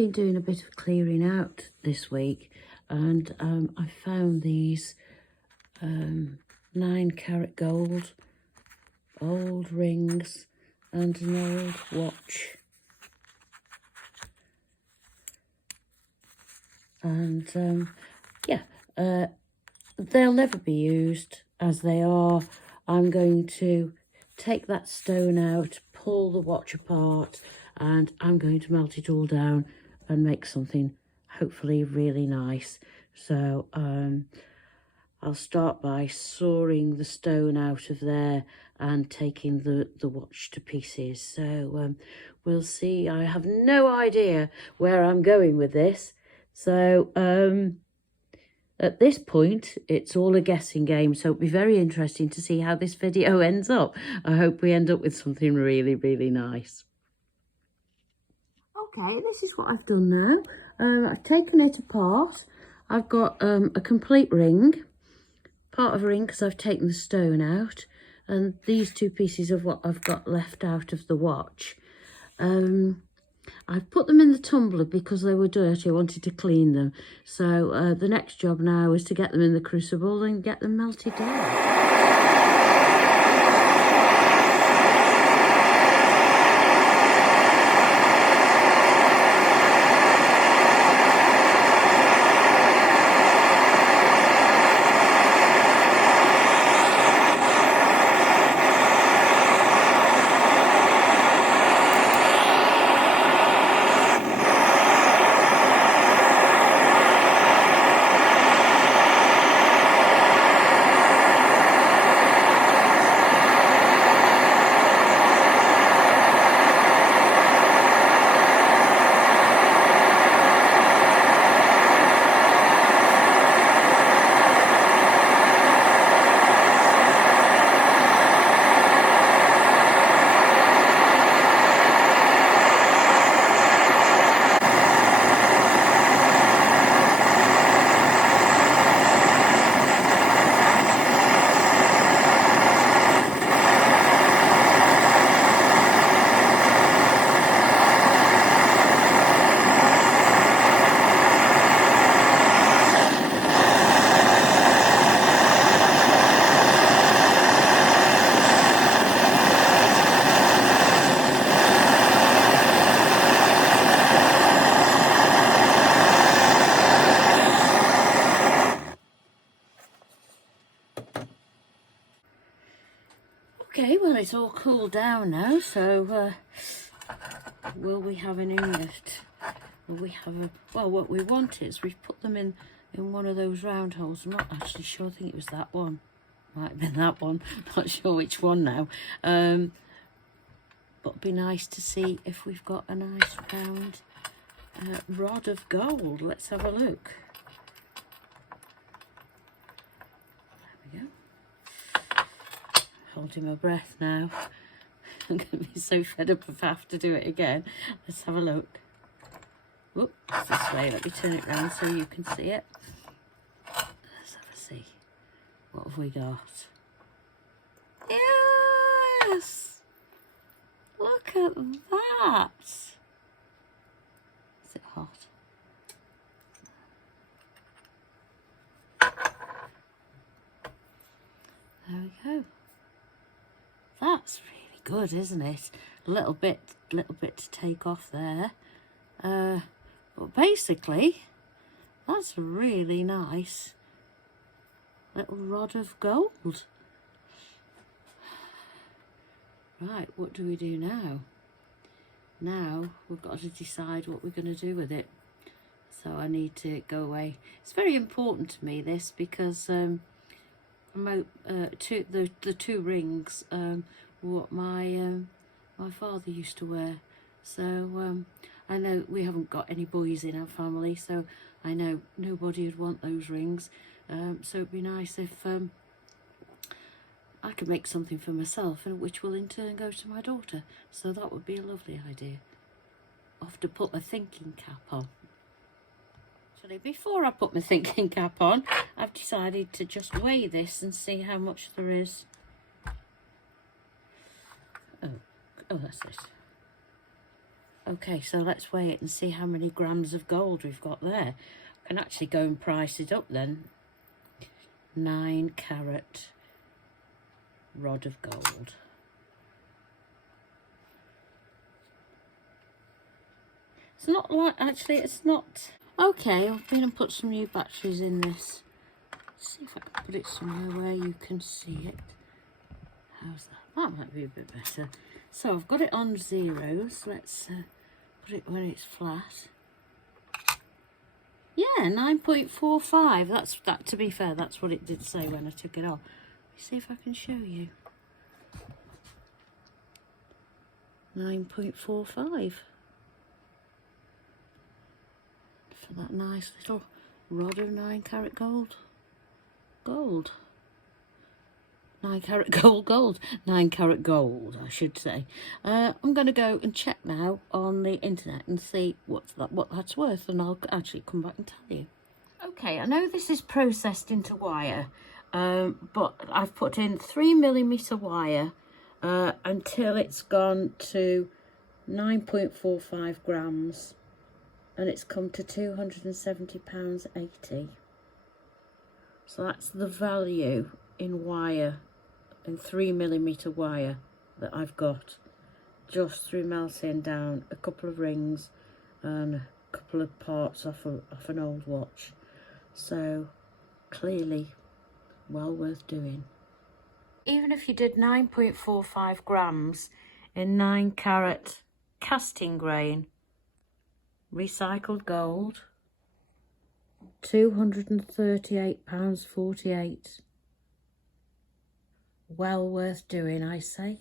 been doing a bit of clearing out this week, and I found these 9-carat gold old rings and an old watch. And yeah, they'll never be used as they are. I'm going to take that stone out, pull the watch apart, and I'm going to melt it all down and make something hopefully really nice. So I'll start by sawing the stone out of there and taking the watch to pieces. So we'll see. I have no idea where I'm going with this. So at this point, it's all a guessing game, so it'll be very interesting to see how this video ends up. I hope we end up with something really, really nice. Okay, this is what I've done now. I've taken it apart. I've got a complete ring, part of a ring because I've taken the stone out, and these two pieces of what I've got left out of the watch. I've put them in the tumbler because they were dirty. I wanted to clean them. So the next job now is to get them in the crucible and get them melted down. Okay, well, it's all cooled down now, so will we have an ingot? Will we have a... Well, what we want is we've put them in one of those round holes. I'm not actually sure. I think it was that one. Might have been that one. Not sure which one now. But it'd be nice to see if we've got a nice round rod of gold. Let's have a look. Holding my breath now. I'm going to be so fed up if I have to do it again. Let's have a look. Whoop, it's this way. Let me turn it around so you can see it. Let's have a see. What have we got? Yes! Look at that! Is it hot? There we go. That's really good, isn't it? A little bit to take off there. But basically, that's a really nice little rod of gold. Right, what do we do now? Now we've got to decide what we're going to do with it. So I need to go away. It's very important to me, this, because the two rings what my father used to wear. So I know we haven't got any boys in our family, so I know nobody would want those rings. So it'd be nice if I could make something for myself, and which will in turn go to my daughter. So that would be a lovely idea. I'll have to put my thinking cap on. Actually, before I put my thinking cap on, I've decided to just weigh this and see how much there is. Oh, that's it. Okay, so let's weigh it and see how many grams of gold we've got there. I can actually go and price it up then. 9 carat rod of gold. It's not like, actually it's not. Okay, I've been and put some new batteries in this. Let's see if I can put it somewhere where you can see it. How's that? That might be a bit better. So I've got it on zeros. Let's put it where it's flat. Yeah, 9.45. That. To be fair, that's what it did say when I took it off. Let me see if I can show you. 9.45 for that nice little rod of 9 carat gold. 9 carat gold. 9 carat gold, I should say. I'm going to go and check now on the internet and see what that's worth, and I'll actually come back and tell you. Okay, I know this is processed into wire, but I've put in 3mm wire until it's gone to 9.45 grams, and it's come to £270.80. So that's the value in wire, in 3mm wire, that I've got just through melting down a couple of rings and a couple of parts off an old watch. So clearly well worth doing. Even if you did 9.45 grams in 9 carat casting grain recycled gold, £238.48. Well worth doing, I say.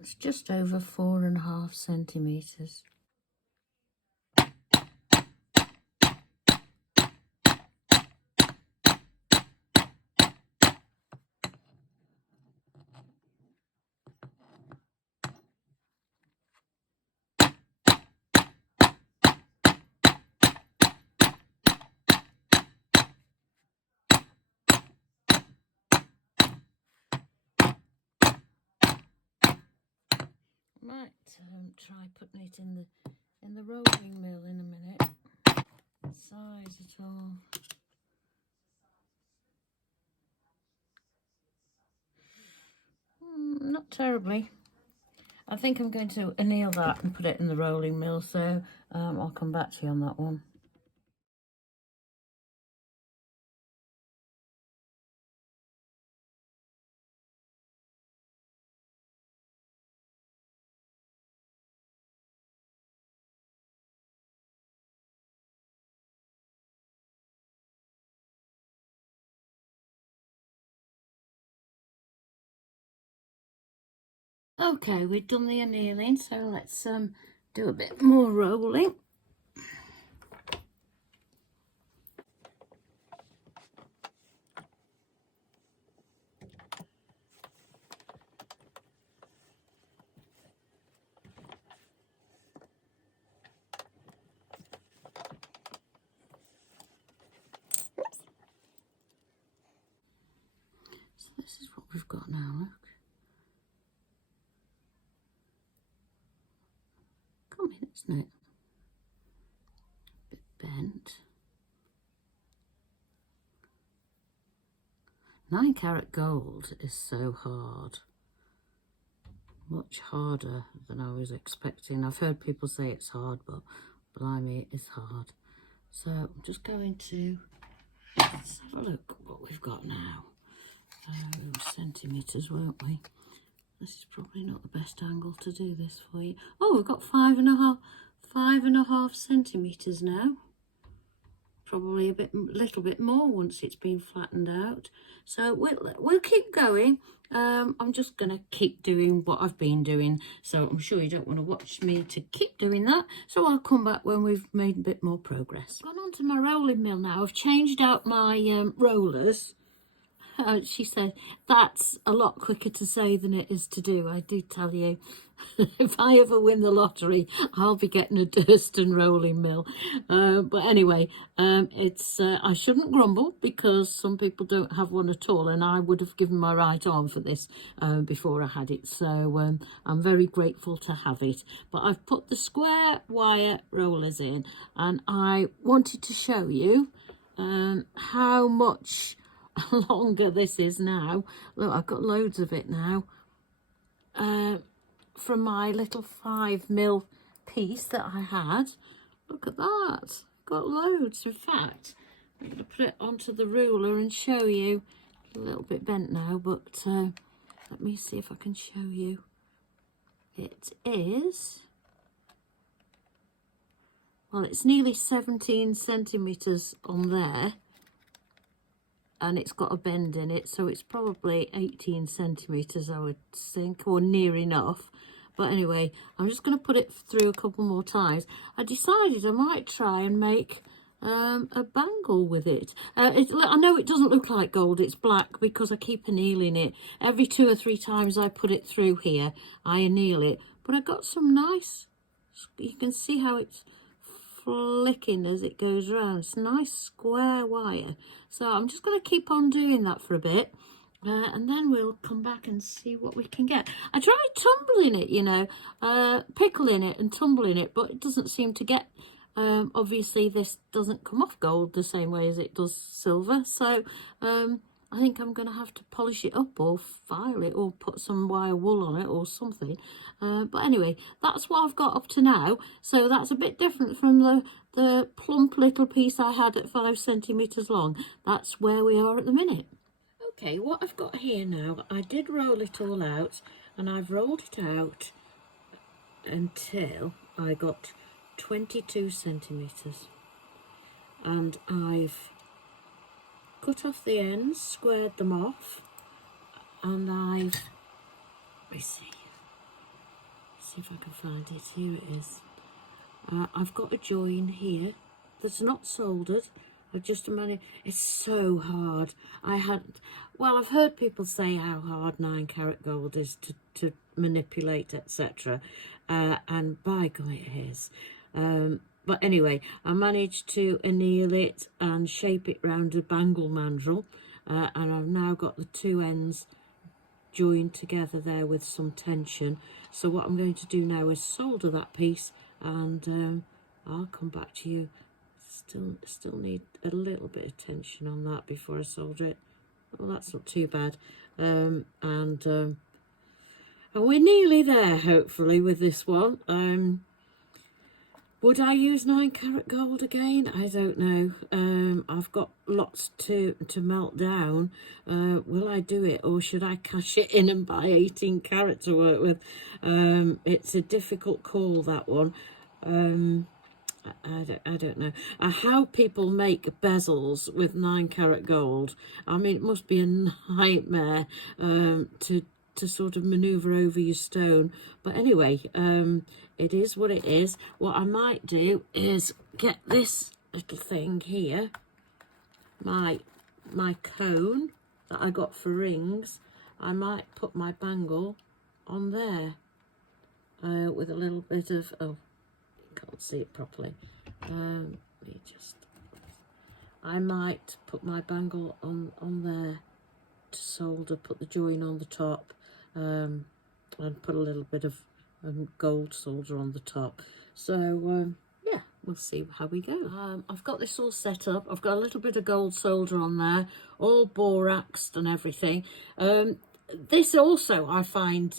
It's just over 4.5 centimetres. Might try putting it in the rolling mill in a minute. Size it all. Not terribly. I think I'm going to anneal that and put it in the rolling mill, so I'll come back to you on that one. Okay, we've done the annealing, so let's do a bit more rolling. So this is what we've got now, look. Come in, isn't it? A bit bent. 9 carat gold is so hard. Much harder than I was expecting. I've heard people say it's hard, but blimey, it is hard. So I'm just going to, let's have a look what we've got now. Centimetres, won't we? This is probably not the best angle to do this for you. Oh, we've got 5.5 centimetres now. Probably a little bit more once it's been flattened out. So we'll keep going. I'm just going to keep doing what I've been doing. So I'm sure you don't want to watch me to keep doing that. So I'll come back when we've made a bit more progress. Gone on to my rolling mill now. I've changed out my rollers. She said, that's a lot quicker to say than it is to do. I do tell you, if I ever win the lottery, I'll be getting a Durston rolling mill. But anyway, it's I shouldn't grumble because some people don't have one at all, and I would have given my right arm for this before I had it. So I'm very grateful to have it. But I've put the square wire rollers in, and I wanted to show you how much longer this is now. Look, I've got loads of it now from my little 5mm piece that I had. Look at that, got loads. In fact, I'm going to put it onto the ruler and show you. A little bit bent now, but let me see if I can show you. It is, well, it's nearly 17 centimetres on there, and it's got a bend in it, so it's probably 18 centimetres, I would think, or near enough. But anyway, I'm just going to put it through a couple more times. I decided I might try and make a bangle with it. I know it doesn't look like gold, it's black because I keep annealing it. Every 2 or 3 times I put it through here, I anneal it. But I got some nice, you can see how it's flicking as it goes around. It's nice square wire. So I'm just going to keep on doing that for a bit. And then we'll come back and see what we can get. I tried tumbling it, you know, pickling it and tumbling it, but it doesn't seem to get, obviously this doesn't come off gold the same way as it does silver. So I think I'm going to have to polish it up or file it or put some wire wool on it or something. But anyway, that's what I've got up to now. So that's a bit different from the plump little piece I had at 5 centimetres long. That's where we are at the minute. Okay, what I've got here now, I did roll it all out, and I've rolled it out until I got 22 centimetres. And I've cut off the ends, squared them off, and let me see if I can find it. Here it is. I've got a join here that's not soldered. It's so hard. I've heard people say how hard 9-carat gold is to manipulate, etc. And by golly, it is. But anyway, I managed to anneal it and shape it round a bangle mandrel. And I've now got the 2 ends joined together there with some tension. So what I'm going to do now is solder that piece, and I'll come back to you. Still need a little bit of tension on that before I solder it. Well, that's not too bad. And we're nearly there, hopefully, with this one. Would I use 9-carat gold again? I don't know. I've got lots to melt down. Will I do it, or should I cash it in and buy 18-carat to work with? It's a difficult call, that one. I don't know how people make bezels with 9-carat gold. I mean, it must be a nightmare to sort of maneuver over your stone. But anyway, it is what it is. What I might do is get this little thing here, my cone that I got for rings. I might put my bangle on there with a little bit of, oh, can't see it properly. I might put my bangle on there to solder, put the join on the top, and put a little bit of gold solder on the top. So yeah, we'll see how we go. I've got this all set up. I've got a little bit of gold solder on there, all boraxed and everything. This also I find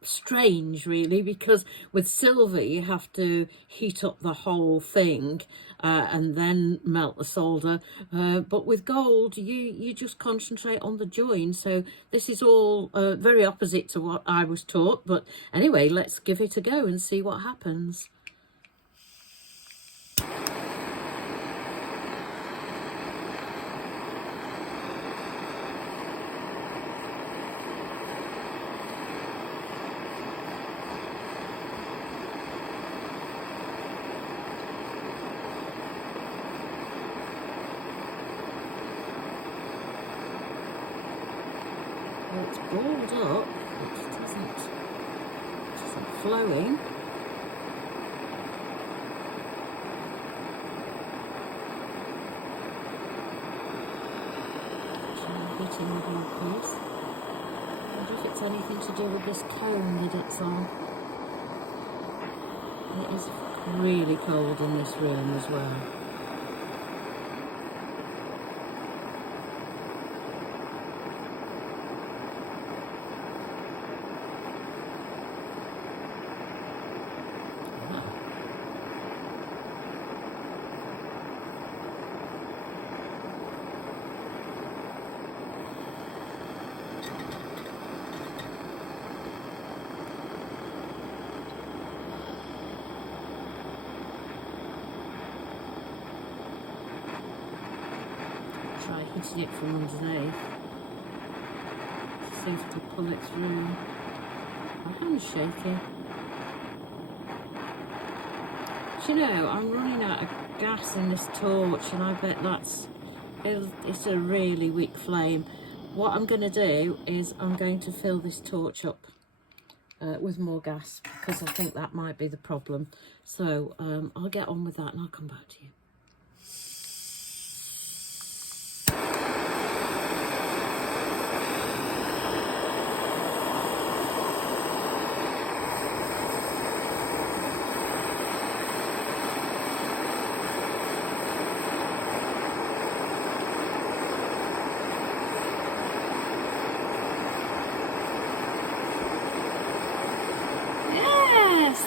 strange, really, because with silver you have to heat up the whole thing and then melt the solder, but with gold you just concentrate on the join. So this is all very opposite to what I was taught, but anyway, let's give it a go and see what happens. it's balled up, it isn't flowing. Hitting the whole piece. I wonder if it's anything to do with this cone that it's on. It is really cold in this room as well. Try hitting it from underneath. See if I can pull it through. My hand's shaking. Do you know, I'm running out of gas in this torch, and I bet it's a really weak flame. What I'm going to do is I'm going to fill this torch up with more gas, because I think that might be the problem. So I'll get on with that and I'll come back to you.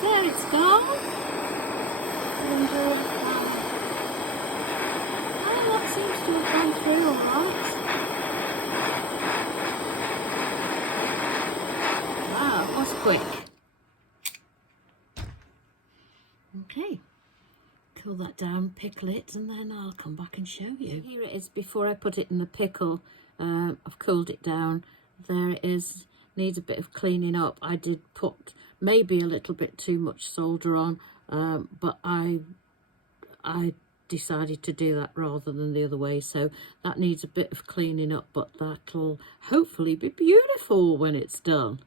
There it's gone. And that seems to have gone through all right. Wow, that was quick. Okay, cool that down, pickle it, and then I'll come back and show you. Here it is before I put it in the pickle. I've cooled it down. There it is. Needs a bit of cleaning up. I did put maybe a little bit too much solder on, but I decided to do that rather than the other way, so that needs a bit of cleaning up, but that'll hopefully be beautiful when it's done.